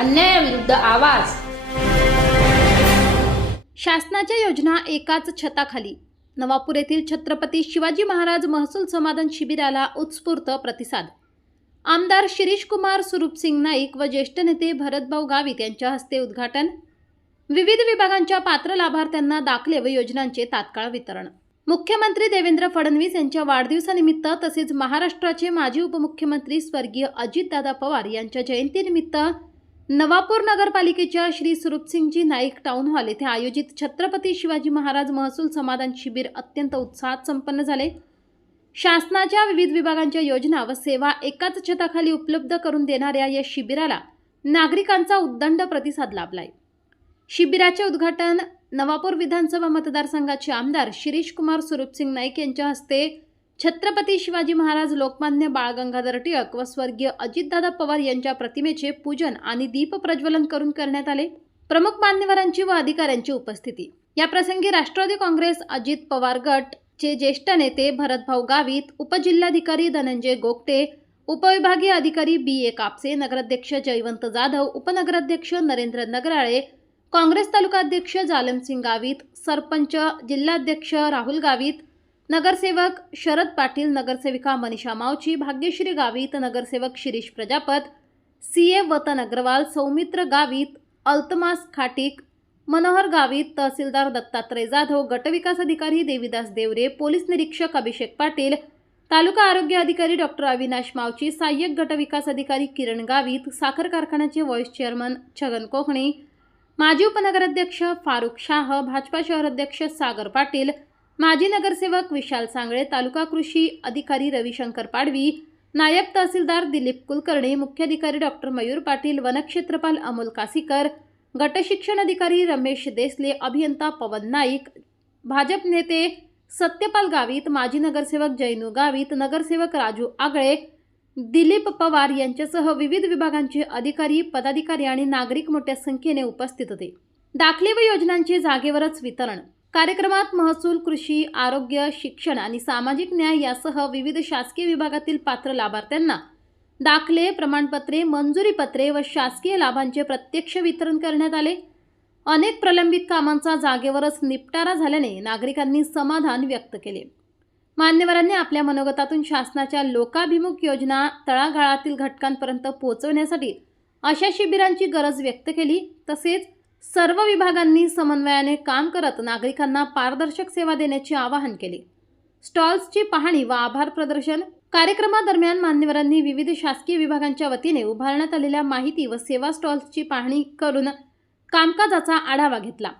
अन्यायाविरुद्ध आवाज। शासनाच्या योजना एकाच छताखाली। नवापूर येथील छत्रपती शिवाजी महाराज महसूल समाधान शिबिराला उत्स्फूर्त प्रतिसाद। आमदार शिरीष कुमार सुरूपसिंग नाईक व ज्येष्ठ नेते भरतभाऊ गावित यांच्या हस्ते उद्घाटन। विविध विभागांच्या पात्र लाभार्थ्यांना दाखले व योजनांचे तात्काळ वितरण। मुख्यमंत्री देवेंद्र फडणवीस यांच्या वाढदिवसानिमित्त तसेच महाराष्ट्राचे माजी उपमुख्यमंत्री स्वर्गीय अजितदादा पवार यांच्या जयंतीनिमित्त नवापूर नगरपालिकेच्या श्री सुरूपसिंगजी नाईक टाउन हॉल येथे आयोजित छत्रपती शिवाजी महाराज महसूल समाधान शिबिर अत्यंत उत्साहात संपन्न झाले। शासनाच्या विविध विभागांच्या योजना व सेवा एकाच छताखाली उपलब्ध करून देणाऱ्या या शिबिराला नागरिकांचा उदंड प्रतिसाद लाभलाय। शिबिराचे उद्घाटन नवापूर विधानसभा मतदारसंघाचे आमदार शिरीष कुमार सुरूपसिंग नाईक यांच्या हस्ते छत्रपती शिवाजी महाराज लोकमान्य बाळ गंगाधर टिळक व स्वर्गीय अजितदादा पवार यांच्या प्रतिमेचे पूजन आणि दीप प्रज्वलन करून करण्यात आले। प्रमुख मान्यवरांची व अधिकाऱ्यांची उपस्थिती। या प्रसंगी राष्ट्रवादी काँग्रेस अजित पवार गट चे ज्येष्ठ नेते भरतभाऊ गावित, उपजिल्हाधिकारी धनंजय गोगटे, उपविभागीय अधिकारी बी.ए. कापसे, नगराध्यक्ष जयवंत जाधव, उपनगराध्यक्ष नरेंद्र नगराळे, काँग्रेस तालुकाध्यक्ष जालमसिंग गावित, सरपंच जिल्हाध्यक्ष राहुल गावित, नगरसेवक शरद पाटील, नगरसेविका मनीषा मावची, भाग्यश्री गावित, नगरसेवक शिरीष प्रजापत, सी.ए. वतन अग्रवाल, सौमित्र गावित, अल्तमास खाटीक, मनोहर गावित, तहसीलदार दत्तात्रय जाधव, गटविकास अधिकारी देवीदास देवरे, पोलीस निरीक्षक अभिषेक पाटील, तालुका आरोग्य अधिकारी डॉक्टर अविनाश मावची, सहाय्यक गटविकास अधिकारी किरण गावित, साखर कारखान्याचे व्हाईस चेअरमन छगन कोकणी, माजी उपनगराध्यक्ष फारुख शाह, भाजपा शहराध्यक्ष सागर पाटील, माजी नगरसेवक विशाल सांगळे, तालुका कृषी अधिकारी रविशंकर पाडवी, नायब तहसीलदार दिलीप कुलकर्णी, मुख्याधिकारी डॉक्टर मयूर पाटील, वनक्षेत्रपाल अमोल कासीकर, गटशिक्षण अधिकारी रमेश देसले, अभियंता पवन नाईक, भाजप नेते सत्यपाल गावित, माजी नगरसेवक जैनू गावित, नगरसेवक राजू आगळे, दिलीप पवार यांच्यासह विविध विभागांचे अधिकारी, पदाधिकारी आणि नागरिक मोठ्या संख्येने उपस्थित होते। दाखले व योजनांचे जागेवरच वितरण। कार्यक्रमात महसूल, कृषी, आरोग्य, शिक्षण आणि सामाजिक न्याय यासह विविध शासकीय विभागातील पात्र लाभार्थ्यांना दाखले, प्रमाणपत्रे, मंजुरी पत्रे व शासकीय लाभांचे प्रत्यक्ष वितरण करण्यात आले। अनेक प्रलंबित कामांचा जागेवरच निपटारा झाल्याने नागरिकांनी समाधान व्यक्त केले। मान्यवरांनी आपल्या मनोगतातून शासनाच्या लोकाभिमुख योजना तळागाळातील घटकांपर्यंत पोहोचवण्यासाठी अशा शिबिरांची गरज व्यक्त केली। तसेच सर्व विभागांनी समन्वयाने काम करत नागरिकांना पारदर्शक सेवा देण्याचे आवाहन केले। स्टॉल्सची पाहणी व आभार प्रदर्शन। कार्यक्रमादरम्यान मान्यवरांनी विविध शासकीय विभागांच्या वतीने उभारण्यात आलेल्या माहिती व सेवा स्टॉल्सची पाहणी करून कामकाजाचा आढावा घेतला।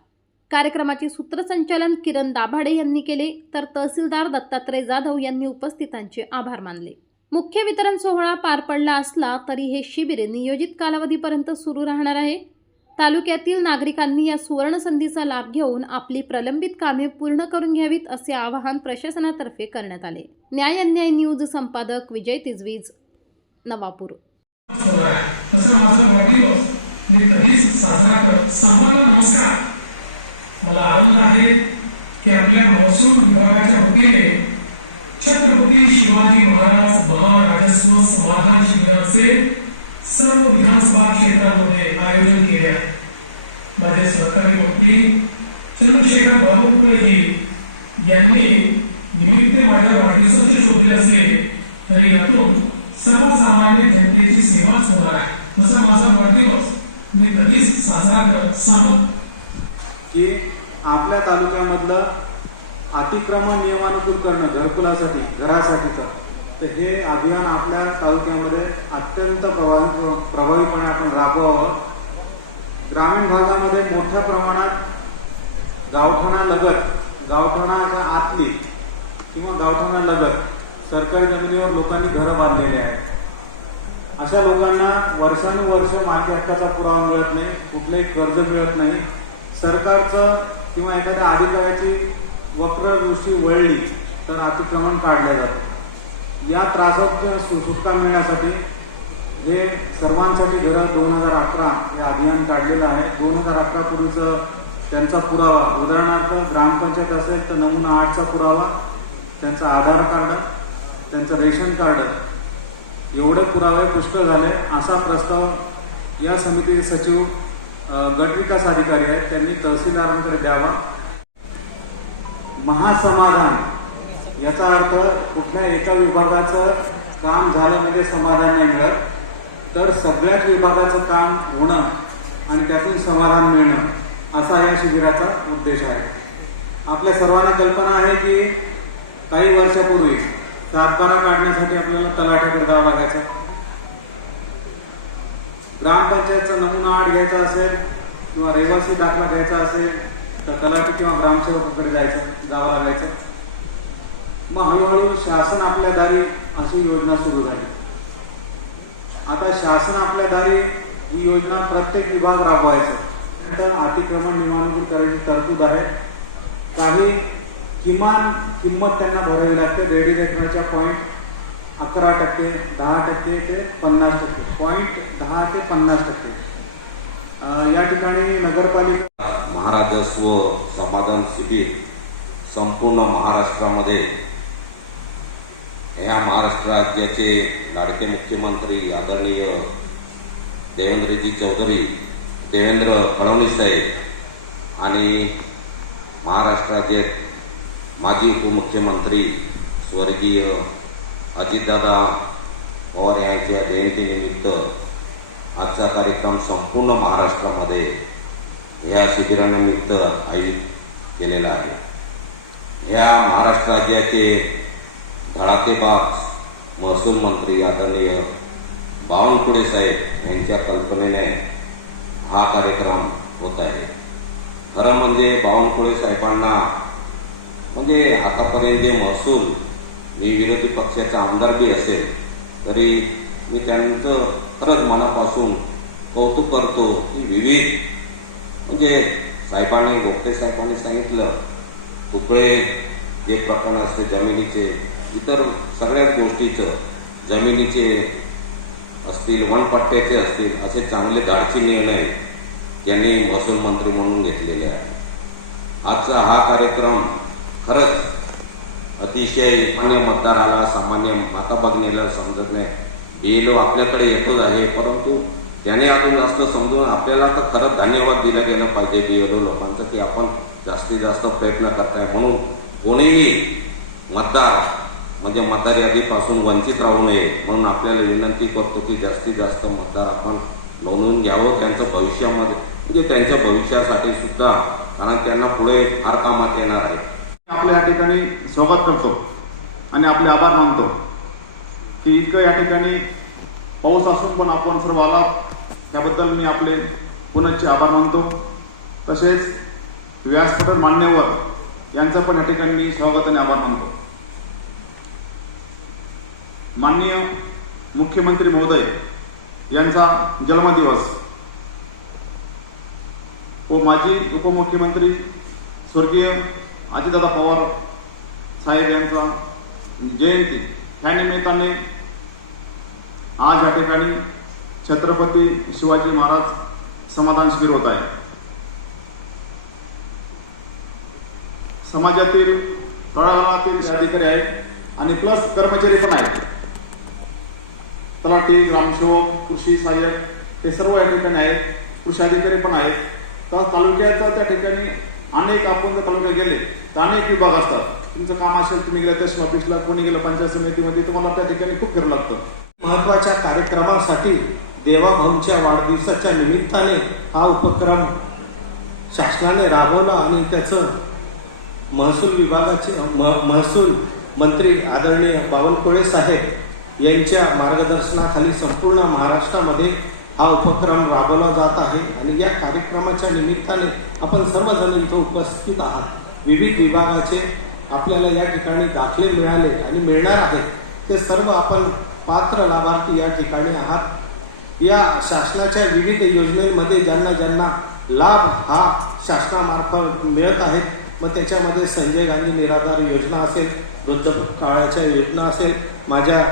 कार्यक्रमाचे सूत्रसंचालन किरण दाभाडे यांनी केले, तर तहसीलदार दत्तात्रय जाधव यांनी उपस्थितांचे आभार मानले। मुख्य वितरण सोहळा पार पडला असला तरी हे शिबिर नियोजित कालावधीपर्यंत सुरू राहणार आहे। तालुक्यातील नागरिकांनी या सुवर्ण संधीचा लाभ घेऊन आपली प्रलंबित कामे पूर्ण करून घ्यावीत असे आवाहन प्रशासनातर्फे करण्यात आले। न्याय अन्याय न्यूज संपादक विजय तिजवीज, नवापूर। मला आनंद आहे की आपल्या महसूल विभागाच्या वतीने छत्रपती शिवाजी महाराज महाराजस्व समाधान शिबिराचे सर्व विधानसभा क्षेत्रांमध्ये आयोजन केले आहे। माझे सहकारी मंत्री चंद्रशेखर बावनकुळेजी यांनी निमित्त माझ्या वाढदिवसाचे शोधले असले तरी यातून सर्वसामान्य जनतेची सेवाच होणार आहे। तसा माझा वाढदिवस मी कधीच साजरा करत सांगतो की आपल्या तालुक्यामधलं अतिक्रमण नियमानुकूल करणं घरासाठीचं, तर हे अभियान आपल्या तालुक्यामध्ये अत्यंत प्रभावीपणे आपण राबवावं। ग्रामीण भागामध्ये मोठ्या प्रमाणात गावठाणाच्या आतली किंवा गावठाणालगत सरकारी जमिनीवर लोकांनी घरं बांधलेली आहेत। अशा लोकांना वर्षानुवर्ष मालकी हक्काचा पुरावा मिळत नाही, कुठलेही कर्ज मिळत नाही। सरकारचं किंवा एखाद्या अधिकाऱ्याची वक्रदृष्टी वळली तर अतिक्रमण काढले जाते। या त्रासातून सुटका मिळण्यासाठी हे सर्वांसाठी घरं 2011 हे अभियान काढलेलं आहे। 2011 पूर्वीचं त्यांचा पुरावा, उदाहरणार्थ ग्रामपंचायत असेल तर नमुना 8चा पुरावा, त्यांचं आधार कार्ड, त्यांचं रेशन कार्ड, एवढे पुरावे पुष्कळ झाले। असा प्रस्ताव या समितीचे सचिव गट विकास अधिकारी आहेत, त्यांनी तहसीलदारांकडे द्यावा. महासमाधान याचा अर्थ कुठल्या एका विभागाचं काम झालं म्हणजे समाधान नाही मिळत, तर सगळ्याच विभागाचं काम होणं आणि त्यातून समाधान मिळणं असा या शिबिराचा उद्देश आहे. आपल्या सर्वांना कल्पना आहे की काही वर्षापूर्वी सातबारा काढण्यासाठी आपल्याला तलाठ्याकडे जावं लागायचं. ग्रामपंचायतचा नमुना आड घ्यायचा असेल किंवा रहिवासी दाखला घ्यायचा असेल तर तलाठी किंवा ग्रामसेवकाकडे जावं लागायचं. मग हळूहळू शासन आपल्या दारी अशी योजना सुरू झाली. आता शासन आपल्या दारी ही योजना प्रत्येक विभाग राबवायचं. तर अतिक्रमण नियमानुसार करायची तरतूद आहे. काही किमान किंमत त्यांना भरावी लागते. रेडी रेकनच्या पॉईंट 11%, 10% ते 50%, पॉईंट 10 ते 50%. या ठिकाणी नगरपालिका महाराजस्व समाधान शिबिर संपूर्ण महाराष्ट्रामध्ये या महाराष्ट्र राज्याचे लाडके मुख्यमंत्री आदरणीय देवेंद्रजी चौधरी, देवेंद्र फडणवीस साहेब आणि महाराष्ट्राचे माजी उपमुख्यमंत्री स्वर्गीय अजितदादा पवार यांच्या जयंतीनिमित्त आजचा कार्यक्रम संपूर्ण महाराष्ट्रामध्ये या शिबिरानिमित्त आयोजित केलेला आहे. या महाराष्ट्र राज्याचे धडाकेबाज महसूल मंत्री आदरणीय बावनकुळे साहेब यांच्या कल्पनेने हा कार्यक्रम होत आहे. खरं म्हणजे बावनकुळे साहेबांना म्हणजे आतापर्यंत जे महसूल, मी विरोधी पक्षाचा आमदार बी असेल तरी मी त्यांचं खरंच मनापासून कौतुक करतो की विविध म्हणजे साहेबांनी, गोपटे साहेबांनी सांगितलं, तुकडे जे प्रकरण असते जमिनीचे, इतर सगळ्याच गोष्टीचं, जमिनीचे असतील, वनपट्ट्याचे असतील, असे चांगले धाडसी निर्णय त्यांनी महसूल मंत्री म्हणून घेतलेले आहे. आजचा हा कार्यक्रम खरंच अतिशय सामान्य मतदाराला, सामान्य माता भगिनीला समजत नाही. BLO आपल्याकडे येतोच आहे, परंतु त्याने अजून जास्त समजून आपल्याला तर खरंच धन्यवाद दिला गेला पाहिजे BLO लोकांचं की आपण जास्तीत जास्त प्रयत्न करताय. म्हणून कोणीही मतदार म्हणजे मतदार यादीपासून वंचित राहू नये म्हणून आपल्याला विनंती करतो की जास्तीत जास्त मतदार आपण नोंदवून घ्यावं त्यांचं भविष्यामध्ये, म्हणजे त्यांच्या भविष्यासाठी सुद्धा, कारण त्यांना पुढे फार कामात येणार आहे. आपल्या या ठिकाणी स्वागत करतो आणि आपले आभार मानतो की इतकं या ठिकाणी पाऊस असून पण आपण सर्व आलात, त्याबद्दल मी आपले पुनश्च आभार मानतो. तसेच व्यासपीठ मान्यवर यांचं पण या ठिकाणी मी स्वागत आणि आभार मानतो. माननीय मुख्यमंत्री महोदय यांचा जन्मदिवस व माजी उपमुख्यमंत्री स्वर्गीय अजितदादा पवार साहेब यांचा जयंती ह्या निमित्ताने आज या ठिकाणी छत्रपती शिवाजी महाराज समाधान शिबिर होत आहे. समाजातील तळागाळातील अधिकारी आहेत आणि प्लस कर्मचारी पण आहेत. तलाठी, ग्रामसेवक, कृषी सहाय्यक हे सर्व या ठिकाणी आहेत. कृषी अधिकारी पण आहेत. तर तालुक्याचा त्या ठिकाणी अनेक, आपण जर तालुक्यात गेले तर अनेक विभाग असतात. तुमचं काम असेल, तुम्ही गेलं तहसील ऑफिसला, कोणी गेलं पंचायत समितीमध्ये, तुम्हाला त्या ठिकाणी खूप फिरावं लागतं. महत्वाच्या कार्यक्रमासाठी देवाभाऊंच्या वाढदिवसाच्या निमित्ताने हा उपक्रम शासनाने राबवला आणि त्याचं महसूल विभागाचे महसूल मंत्री आदरणीय बावनकुळे साहेब यांच्या मार्गदर्शनाखाली संपूर्ण महाराष्ट्रामध्ये हा उपक्रम राबवला जात आहे. आणि या कार्यक्रमाच्या निमित्ताने आपण सर्वजण इथं उपस्थित आहात. विविध विभागाचे आपल्याला या ठिकाणी दाखले मिळाले आणि मिळणार आहेत. ते सर्व आपण पात्र लाभार्थी या ठिकाणी आहात. या शासनाच्या विविध योजनेमध्ये ज्यांना ज्यांना लाभ हा शासनामार्फत मिळत आहेत, मग त्याच्यामध्ये संजय गांधी निराधार योजना असेल, वृद्धकाळाच्या योजना असेल, माझ्या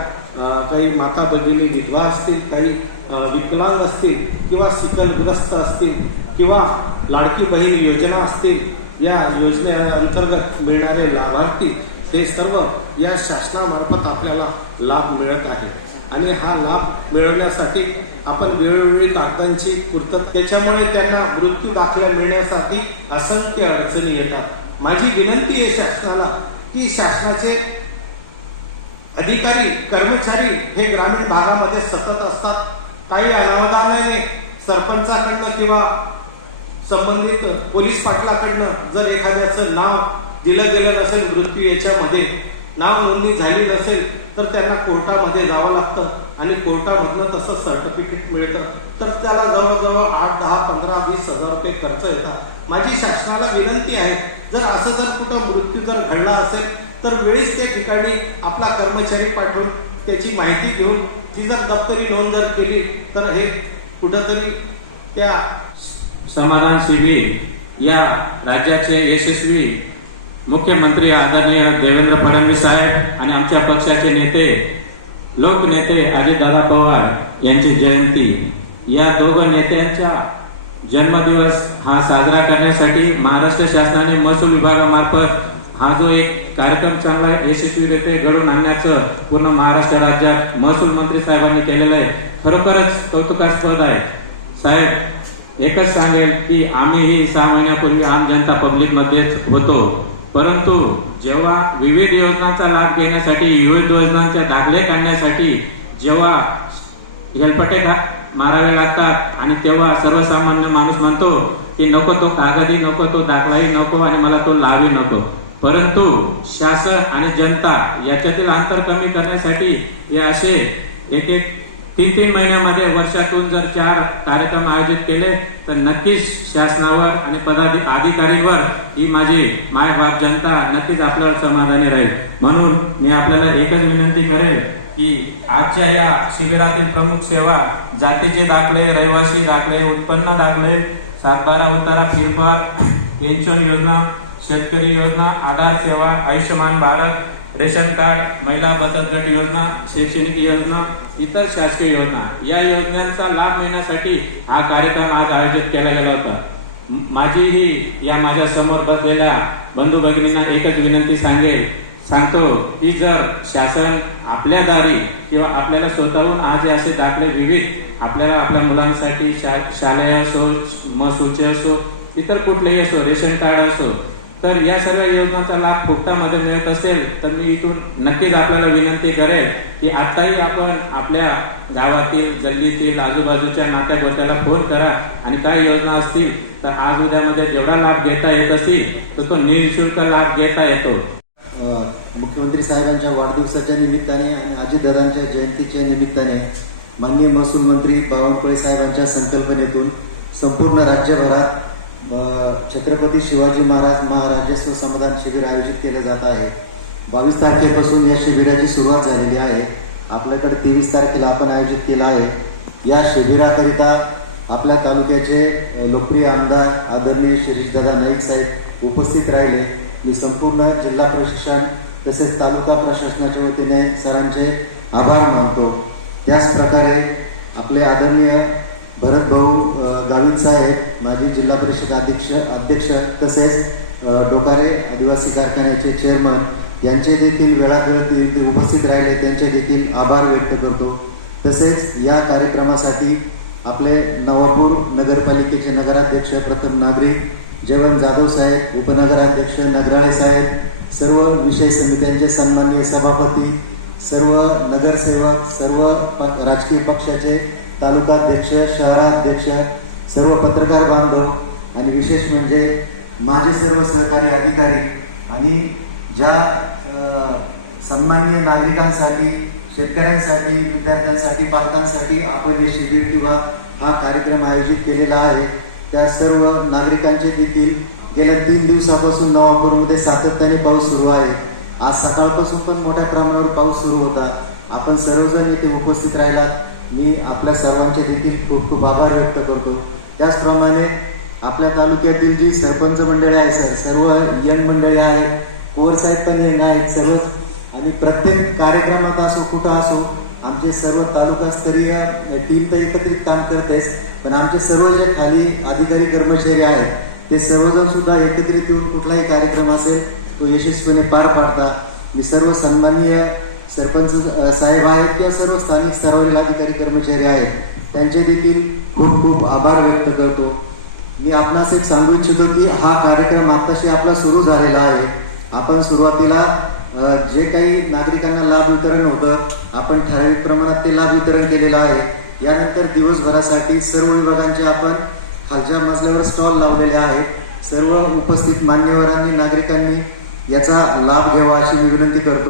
काही माता भगिनी विधवा असतील, काही विकलांग असतील किंवा सिकलग्रस्त असतील किंवा लाडकी बहीण योजना असतील, या योजनेअंतर्गत मिळणारे लाभार्थी हे सर्व या शासनामार्फत आपल्याला लाभ मिळत आहे. आणि हा लाभ मिळवण्यासाठी आपण वेळोवेळी कागदांची पूर्तता, त्याच्यामुळे त्यांना मृत्यू दाखला मिळण्यासाठी असंख्य अडचणी येतात. माझी विनंती आहे शासनाला की शासनाचे अधिकारी कर्मचारी हे ग्रामीण भागामध्ये सतत असतात. काही अनावधानाने सरपंचाकडनं किंवा संबंधित पोलीस पाटलाकडनं जर एखाद्याचं नाव दिलं गेलं नसेल, मृत्यू याच्यामध्ये नाव नोंदणी झाली नसेल, तर त्यांना कोर्टामध्ये जावं लागतं आणि कोर्टामधनं तसं सर्टिफिकेट मिळतं, तर त्याला जवळजवळ 8, 10, 15, 20 हजार रुपये खर्च येतात. माझी शासनाला विनंती आहे, जर असं जर कुठं मृत्यू जर घडला असेल तर वेळीच त्या ठिकाणी आपला कर्मचारी पाठवून त्याची माहिती घेऊन ती जर दप्तरी नोंद जर केली तर हे कुठंतरी त्या समाधान शिबिर या राज्याचे यशस्वी मुख्यमंत्री आदरणीय देवेंद्र फडणवीस साहेब आणि आमच्या पक्षाचे नेते लोकनेते अजितदादा पवार यांची जयंती, या दोघं नेत्यांचा जन्मदिवस हा साजरा करण्यासाठी महाराष्ट्र शासनाने महसूल विभागामार्फत हा जो एक कार्यक्रम चांगला यशस्वीरित्या घडवून आणण्याचं पूर्ण महाराष्ट्र राज्यात महसूल मंत्री साहेबांनी केलेलं आहे. खरोखरच कौतुकास्पद आहे. साहेब, एकच सांगेल की आम्हीही 6 महिन्यापूर्वी आम जनता पब्लिक मध्येच होतो, परंतु जेव्हा विविध योजनांचा लाभ घेण्यासाठी, विविध योजनांचे दाखले काढण्यासाठी जेव्हा हेलपटे मारावे लागतात आणि तेव्हा सर्वसामान्य माणूस म्हणतो की नको तो कागदी, नको तो दाखलाही नको आणि मला तो लाभही नको. परंतु शासन आणि जनता याच्यातील अंतर कमी करण्यासाठी हे असे 3-3 महिन्यामध्ये वर्षातून जर 4 कार्यक्रम आयोजित केले तर नक्कीच शासनावर आणि अधिकारीवर ही माझी मायबाप जनता नक्कीच आपल्यावर समाधानी राहील. म्हणून मी आपल्याला एकच विनंती करेल की आजच्या या शिबिरातील प्रमुख सेवा जातीचे दाखले, रहिवासी दाखले, उत्पन्न दाखले, 7/12 उतारा, फिरफार, पेन्शन योजना, शेतकरी योजना, आधार सेवा, आयुष्यमान भारत, रेशन कार्ड, महिला बचत गट योजना, शैक्षणिक योजना, इतर शासकीय योजना, या योजनांचा लाभ मिळण्यासाठी हा कार्यक्रम आज आयोजित केला गेला होता. माझीही या माझ्या समोर बसलेल्या बंधू भगिनींना एकच विनंती सांगतो की जर शासन आपल्या दारी किंवा आपल्याला स्वतःहून आज असे दाखले विविध आपल्याला आपल्या मुलांसाठी शालेय असो, महसूलचे असो, इतर कुठलेही असो, रेशन कार्ड असो, तर या सर्व योजनांचा लाभ फुकटामध्ये मिळत असेल तर मी इथून नक्कीच आपल्याला विनंती करेल की आताही आपण आपल्या गावातील, गल्लीतील, आजूबाजूच्या नात्या गोत्याला फोन करा आणि काय योजना असतील तर आज उद्यामध्ये जेवढा लाभ घेता येत असेल तर तो निःशुल्क लाभ घेता येतो. मुख्यमंत्री साहेबांच्या वाढदिवसाच्या निमित्ताने आणि अजितदादांच्या जयंतीच्या निमित्ताने माननीय महसूल मंत्री बावनकुळे साहेबांच्या संकल्पनेतून संपूर्ण राज्यभरात छत्रपती शिवाजी महाराज महाराजस्व समाधान शिबिर आयोजित केले जात आहे. 22 तारखेपासून या शिबिराची सुरुवात झालेली आहे. आपल्याकडे 23 तारखेला आपण आयोजित केला आहे. या शिबिराकरिता आपल्या तालुक्याचे लोकप्रिय आमदार आदरणीय शिरीषदादा नाईक साहेब उपस्थित राहिले. मी संपूर्ण जिल्हा प्रशासन तसेच तालुका प्रशासनाच्या वतीने सरांचे आभार मानतो. त्याच प्रकारे आपले आदरणीय भरत भाऊ गावित साहेब, माजी जिल्हा परिषद अध्यक्ष तसेच डोकारे आदिवासी कारखान्याचे चेअरमन यांचे देखील वेळात उपस्थित राहिले, त्यांचे देखील आभार व्यक्त करतो. तसेच या कार्यक्रमासाठी आपले नवापूर नगरपालिकेचे नगराध्यक्ष प्रथम नागरिक जयवंत जाधव साहेब, उपनगराध्यक्ष नगराळे साहेब, सर्व विषय समित्यांचे सन्माननीय सभापती, सर्व नगरसेवक, सर्व राजकीय पक्षाचे तालुकाध्यक्ष, शहराध्यक्ष, सर्व पत्रकार बांधव आणि विशेष म्हणजे माझे सर्व सहकारी अधिकारी आणि ज्या सन्माननीय नागरिकांसाठी, शेतकऱ्यांसाठी, विद्यार्थ्यांसाठी, पालकांसाठी आपण हे शिबिर किंवा हा कार्यक्रम आयोजित केलेला आहे, त्या सर्व नागरिकांचे देखील गेल्या 3 दिवसापासून नवापूरमध्ये सातत्याने पाऊस सुरू आहे. आज सकाळपासून पण मोठ्या प्रमाणावर पाऊस सुरू होता. आपण सर्वजण इथे उपस्थित राहिलात, मी आपल्या सर्वांचे देखील खूप खूप आभार व्यक्त करतो. त्याचप्रमाणे आपल्या तालुक्यातील जी सरपंच मंडळी आहे सर, सर्व यंग मंडळी आहेत, कोर साहेब पण यंग आहेत सर्वच, आणि प्रत्येक कार्यक्रमात असो कुठं असो आमचे सर्व तालुकास्तरीय टीम तर एकत्रित काम करतेच, पण आमचे सर्व जे खाली अधिकारी कर्मचारी आहेत ते सर्वजण सुद्धा एकत्रित येऊन कुठलाही कार्यक्रम असेल तो यशस्वीपणे पार पाडतात. मी सर्व सन्माननीय सरपंच साहेब आहेत किंवा सर्व स्थानिक स्तरावरील अधिकारी कर्मचारी आहेत, त्यांचे देखील खूप खूप आभार व्यक्त करतो. मी आपणास एक सांगू इच्छितो की हा कार्यक्रम आत्ताशी आपला सुरू झालेला आहे. आपण सुरुवातीला जे काही नागरिकांना लाभ वितरण होतं, आपण ठराविक प्रमाणात ते लाभ वितरण केलेलं आहे. यानंतर दिवसभरासाठी सर्व विभागांचे आपण खालच्या मजल्यावर स्टॉल लावलेले आहेत. सर्व उपस्थित मान्यवरांनी नागरिकांनी याचा लाभ घ्यावा अशी मी विनंती करतो.